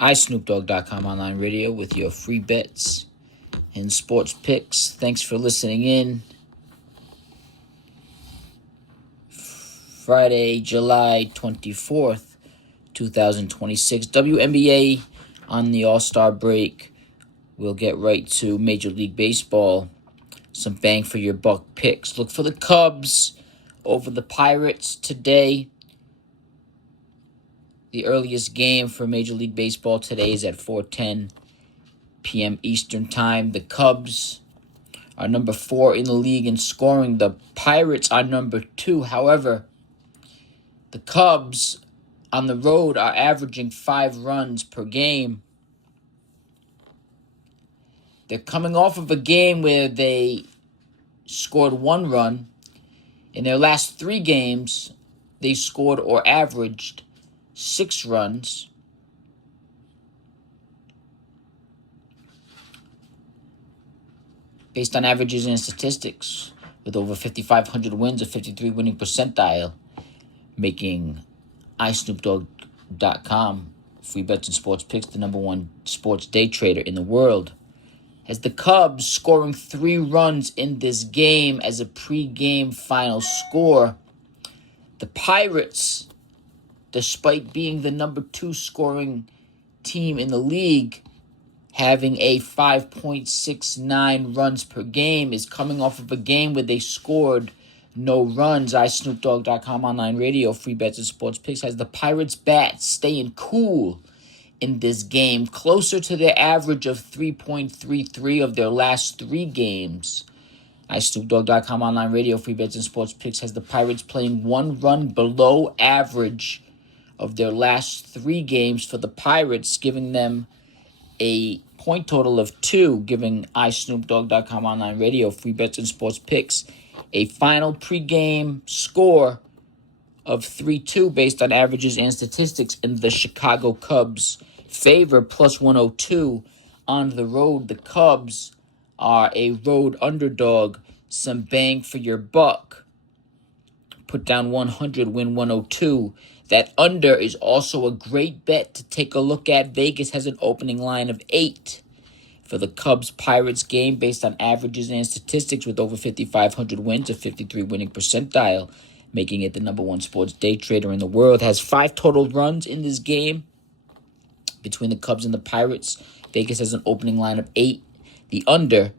iSnoopDogg.com online radio with your free bets and sports picks. Thanks for listening in. Friday, July 24th, 2026. WNBA on the All-Star break. We'll get right to Major League Baseball. Some bang for your buck picks. Look for the Cubs over the Pirates today. The earliest game for Major League Baseball today is at 4:10 p.m. Eastern Time. The Cubs are number 4 in the league in scoring. The Pirates are number 2. However, the Cubs on the road are averaging 5 runs per game. They're coming off of a game where they scored 1 run. In their last 3 games, they scored or averaged 6 runs. Based on averages and statistics, with over 5,500 wins, a 53 winning percentile, making iSnoopDogg.com free bets and sports picks the number 1 sports day trader in the world. Has the Cubs scoring 3 runs in this game as a pre-game final score. The Pirates, despite being the number 2 scoring team in the league, having a 5.69 runs per game, is coming off of a game where they scored no runs. iSnoopDogg.com online radio, free bets and sports picks, has the Pirates bats staying cool in this game, closer to their average of 3.33 of their last 3 games. iSnoopDogg.com online radio, free bets and sports picks, has the Pirates playing 1 run below average of their last 3 games for the Pirates, giving them a point total of 2, giving iSnoopDogg.com online radio, free bets and sports picks, a final pregame score of 3-2 based on averages and statistics in the Chicago Cubs' favor, plus 102 on the road. The Cubs are a road underdog. Some bang for your buck. Put down 100, win 102. That under is also a great bet to take a look at. Vegas has an opening line of 8 for the Cubs-Pirates game based on averages and statistics, with over 5,500 wins, a 53 winning percentile, making it the number 1 sports day trader in the world. Has 5 total runs in this game between the Cubs and the Pirates. Vegas has an opening line of 8. The under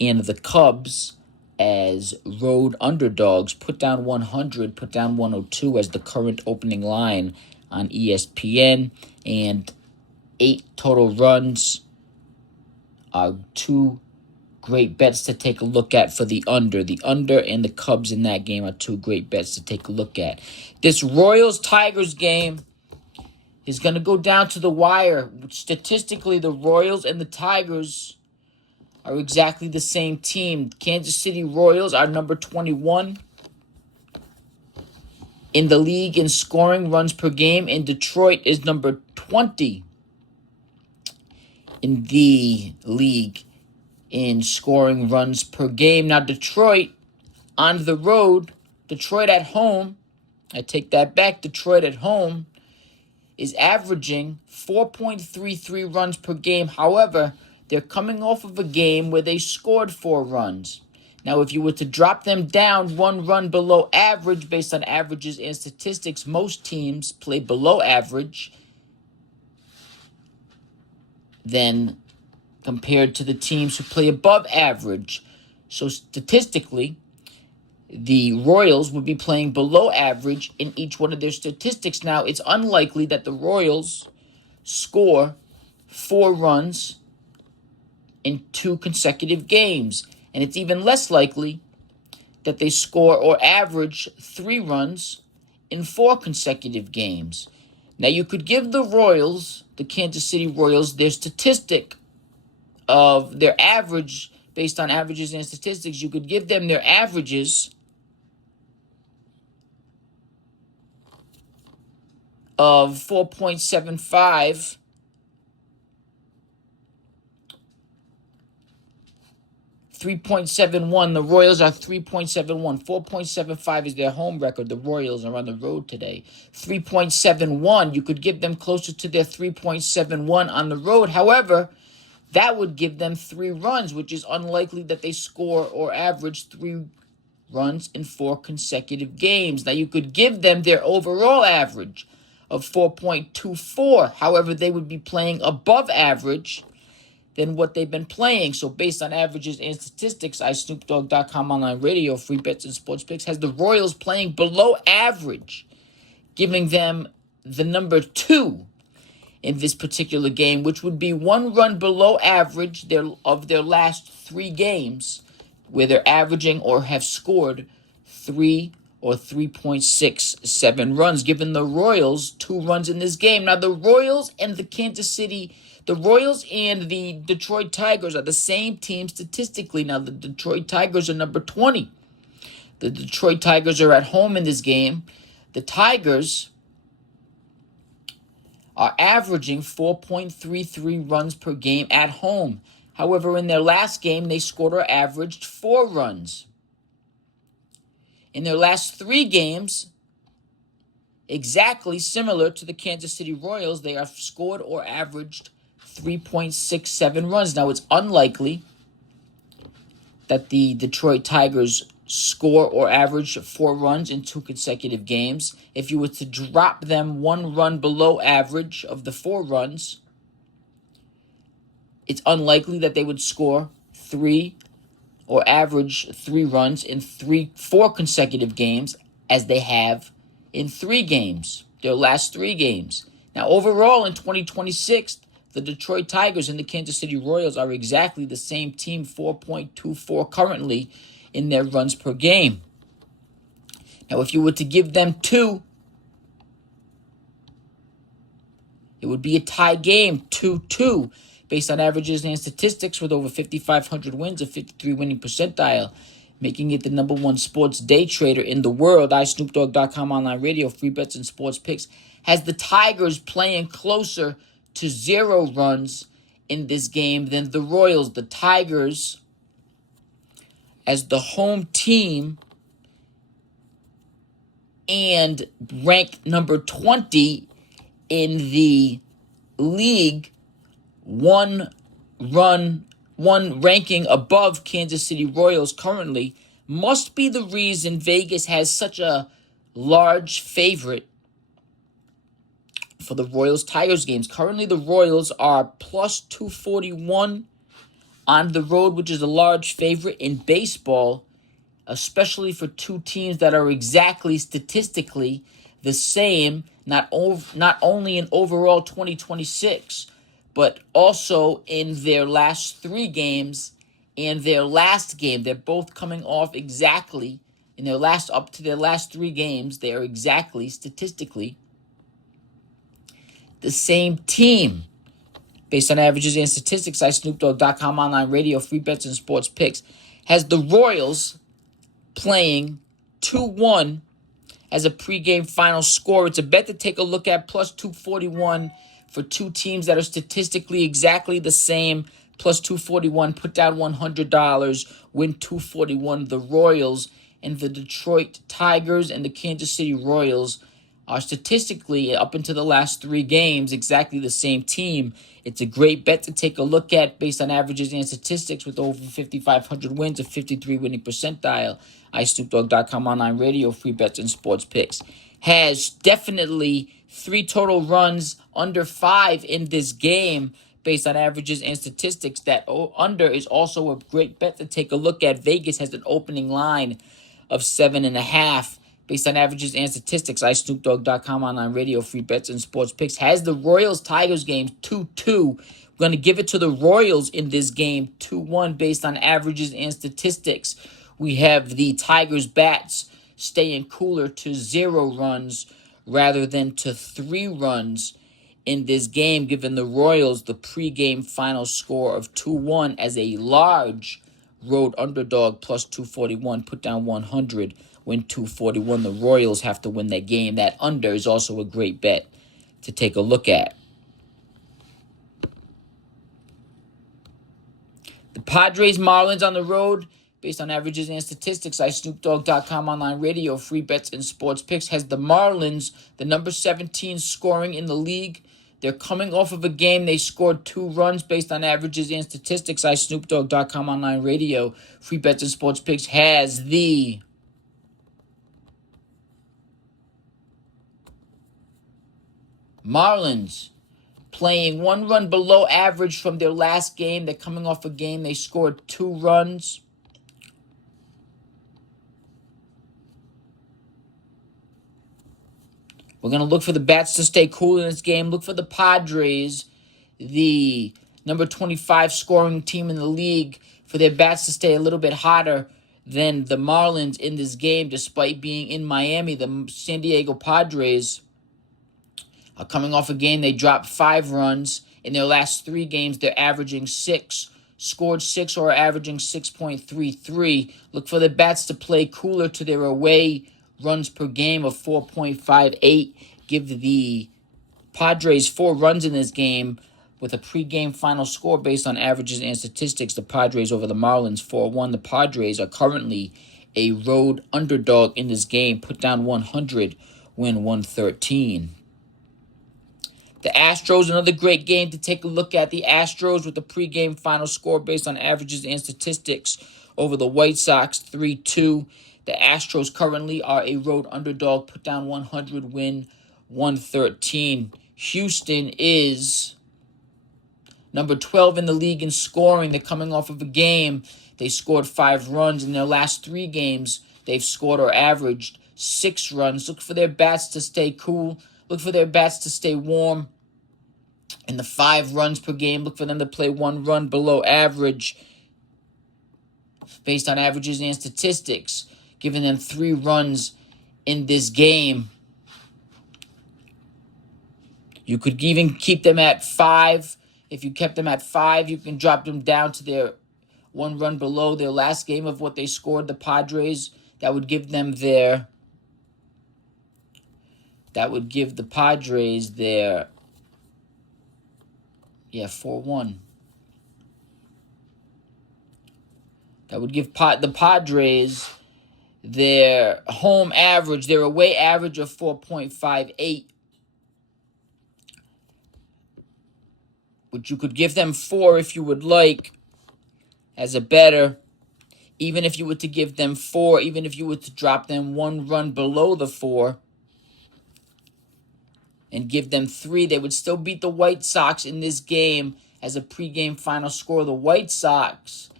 and the Cubs as road underdogs, put down 100, put down 102 as the current opening line on ESPN. And 8 total runs are 2 great bets to take a look at for the under. The under and the Cubs in that game are 2 great bets to take a look at. This Royals-Tigers game is going to go down to the wire. Statistically, the Royals and the Tigers are exactly the same team. Kansas City Royals are number 21 in the league in scoring runs per game, and Detroit is number 20 in the league in scoring runs per game. Now, Detroit on the road, Detroit at home, I take that back, Detroit at home is averaging 4.33 runs per game. However, they're coming off of a game where they scored 4 runs. Now, if you were to drop them down 1 run below average based on averages and statistics, most teams play below average than compared to the teams who play above average. So statistically, the Royals would be playing below average in each one of their statistics. Now, it's unlikely that the Royals score 4 runs in 2 consecutive games. And it's even less likely that they score or average 3 runs in 4 consecutive games. Now, you could give the Royals, the Kansas City Royals, their statistic of their average based on averages and statistics. You could give them their averages of 4.75 . 3.71. The Royals are 3.71. 4.75 is their home record. The Royals are on the road today. 3.71. You could give them closer to their 3.71 on the road. However, that would give them 3 runs, which is unlikely that they score or average 3 runs in 4 consecutive games. Now, you could give them their overall average of 4.24. However, they would be playing above average than what they've been playing. So based on averages and statistics, iSnoopDogg.com online radio, free bets and sports picks, has the Royals playing below average, giving them the number 2 in this particular game, which would be 1 run below average of their last 3 games, where they're averaging or have scored 3 or 3.67 runs, giving the Royals 2 runs in this game. Now, the Royals and the Detroit Tigers are the same team statistically. Now, the Detroit Tigers are number 20. The Detroit Tigers are at home in this game. The Tigers are averaging 4.33 runs per game at home. However, in their last game, they scored or averaged 4 runs. In their last 3 games, exactly similar to the Kansas City Royals, they have scored or averaged 3.67 runs. Now, it's unlikely that the Detroit Tigers score or average 4 runs in 2 consecutive games. If you were to drop them 1 run below average of the 4 runs, it's unlikely that they would score 3 or average 3 runs in 4 consecutive games, as they have in 3 games, their last 3 games. Now, overall in 2026, the Detroit Tigers and the Kansas City Royals are exactly the same team, 4.24 currently in their runs per game. Now, if you were to give them 2, it would be a tie game, 2-2, based on averages and statistics, with over 5,500 wins, a 53 winning percentile, making it the number 1 sports day trader in the world. iSnoopDogg.com online radio, free bets and sports picks, has the Tigers playing closer to 0 runs in this game than the Royals. The Tigers, as the home team and ranked number 20 in the league, one ranking above Kansas City Royals currently, must be the reason Vegas has such a large favorite for the Royals-Tigers games. Currently, the Royals are plus 241 on the road, which is a large favorite in baseball, especially for 2 teams that are exactly statistically the same, not only in overall 2026, but also in their last 3 games and their last game. They're both coming off exactly, up to their last 3 games, they are exactly statistically the same team. Based on averages and statistics, iSnoopDogg.com online radio, free bets and sports picks, has the Royals playing 2-1 as a pregame final score. It's a bet to take a look at, plus 241 for 2 teams that are statistically exactly the same. Plus 241, put down $100, win 241. The Royals and the Detroit Tigers and the Kansas City Royals are statistically, up into the last 3 games, exactly the same team. It's a great bet to take a look at based on averages and statistics, with over 5,500 wins, a 53 winning percentile. iSnoopDogg.com online radio, free bets and sports picks, has definitely 3 total runs under 5 in this game based on averages and statistics. That under is also a great bet to take a look at. Vegas has an opening line of 7.5. Based on averages and statistics, iSnoopDogg.com online radio, free bets and sports picks, has the Royals-Tigers game 2-2. We're going to give it to the Royals in this game, 2-1, based on averages and statistics. We have the Tigers bats staying cooler to 0 runs rather than to 3 runs in this game, giving the Royals the pregame final score of 2-1 as a large road underdog, plus 241, put down 100, win 241. The Royals have to win that game. That under is also a great bet to take a look at. The Padres Marlins on the road, based on averages and statistics, iSnoopDogg.com online radio, free bets and sports picks, has the Marlins, the number 17 scoring in the league. They're coming off of a game. They scored 2 runs based on averages and statistics. iSnoopDogg.com online radio, free bets and sports picks, has the Marlins playing 1 run below average from their last game. They're coming off a game. They scored 2 runs. We're going to look for the bats to stay cool in this game. Look for the Padres, the number 25 scoring team in the league, for their bats to stay a little bit hotter than the Marlins in this game, despite being in Miami. The San Diego Padres are coming off a game. They dropped 5 runs. In their last 3 games, they're averaging 6, scored 6, or averaging 6.33. Look for the bats to play cooler to their away runs per game of 4.58. Give the Padres 4 runs in this game with a pregame final score based on averages and statistics. The Padres over the Marlins 4-1. The Padres are currently a road underdog in this game. Put down 100, win 113. The Astros, another great game to take a look at. The Astros with the pregame final score based on averages and statistics over the White Sox 3-2. The Astros currently are a road underdog. Put down 100, win 113. Houston is number 12 in the league in scoring. They're coming off of a game. They scored 5 runs. In their last 3 games, they've scored or averaged 6 runs. Look for their bats to stay cool. Look for their bats to stay warm. In the 5 runs per game, look for them to play 1 run below average based on averages and statistics, giving them 3 runs in this game. You could even keep them at 5. If you kept them at 5, you can drop them down to their 1 run below their last game of what they scored, the Padres. That would give them their... That would give the Padres their... 4-1. That would give the Padres their home average, their away average of 4.58. Which you could give them 4 if you would like as a better. Even if you were to give them 4, even if you were to drop them 1 run below the 4 and give them 3, they would still beat the White Sox in this game as a pregame final score. The White Sox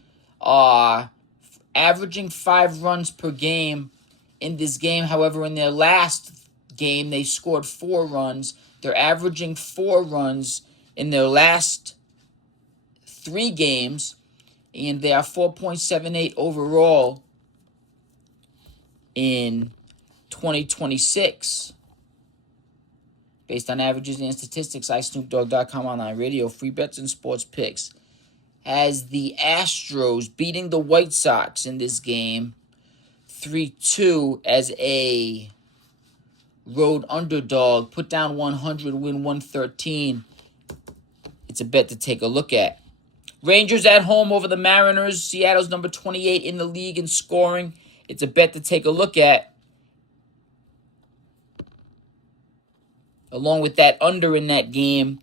are averaging 5 runs per game in this game. However, in their last game, they scored 4 runs. They're averaging 4 runs in their last 3 games, and they are 4.78 overall in 2026. Based on averages and statistics, iSnoopDogg.com online radio, free bets and sports picks, has the Astros beating the White Sox in this game 3-2 as a road underdog. Put down 100, win 113. It's a bet to take a look at. Rangers at home over the Mariners. Seattle's number 28 in the league in scoring. It's a bet to take a look at. Along with that under in that game,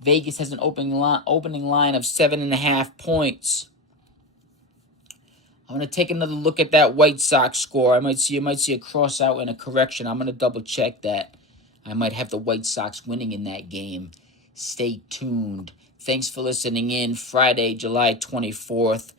Vegas has an opening line of 7.5 points. I'm going to take another look at that White Sox score. I might see a cross out and a correction. I'm going to double check that. I might have the White Sox winning in that game. Stay tuned. Thanks for listening in. Friday, July 24th.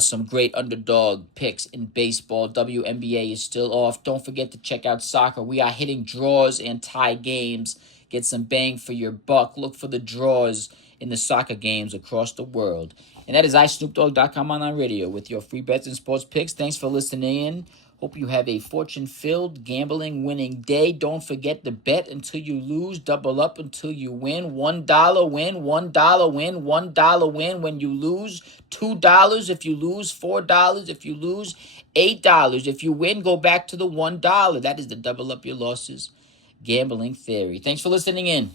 Some great underdog picks in baseball. WNBA is still off. Don't forget to check out soccer. We are hitting draws and tie games. Get some bang for your buck. Look for the draws in the soccer games across the world. And that is iSnoopDogg.com online radio with your free bets and sports picks. Thanks for listening in. Hope you have a fortune-filled, gambling-winning day. Don't forget to bet until you lose. Double up until you win. $1 win, $1 win, $1 win when you lose. $2 if you lose. $4 if you lose. $8 if you win. Go back to the $1. That is the double up your losses gambling theory. Thanks for listening in.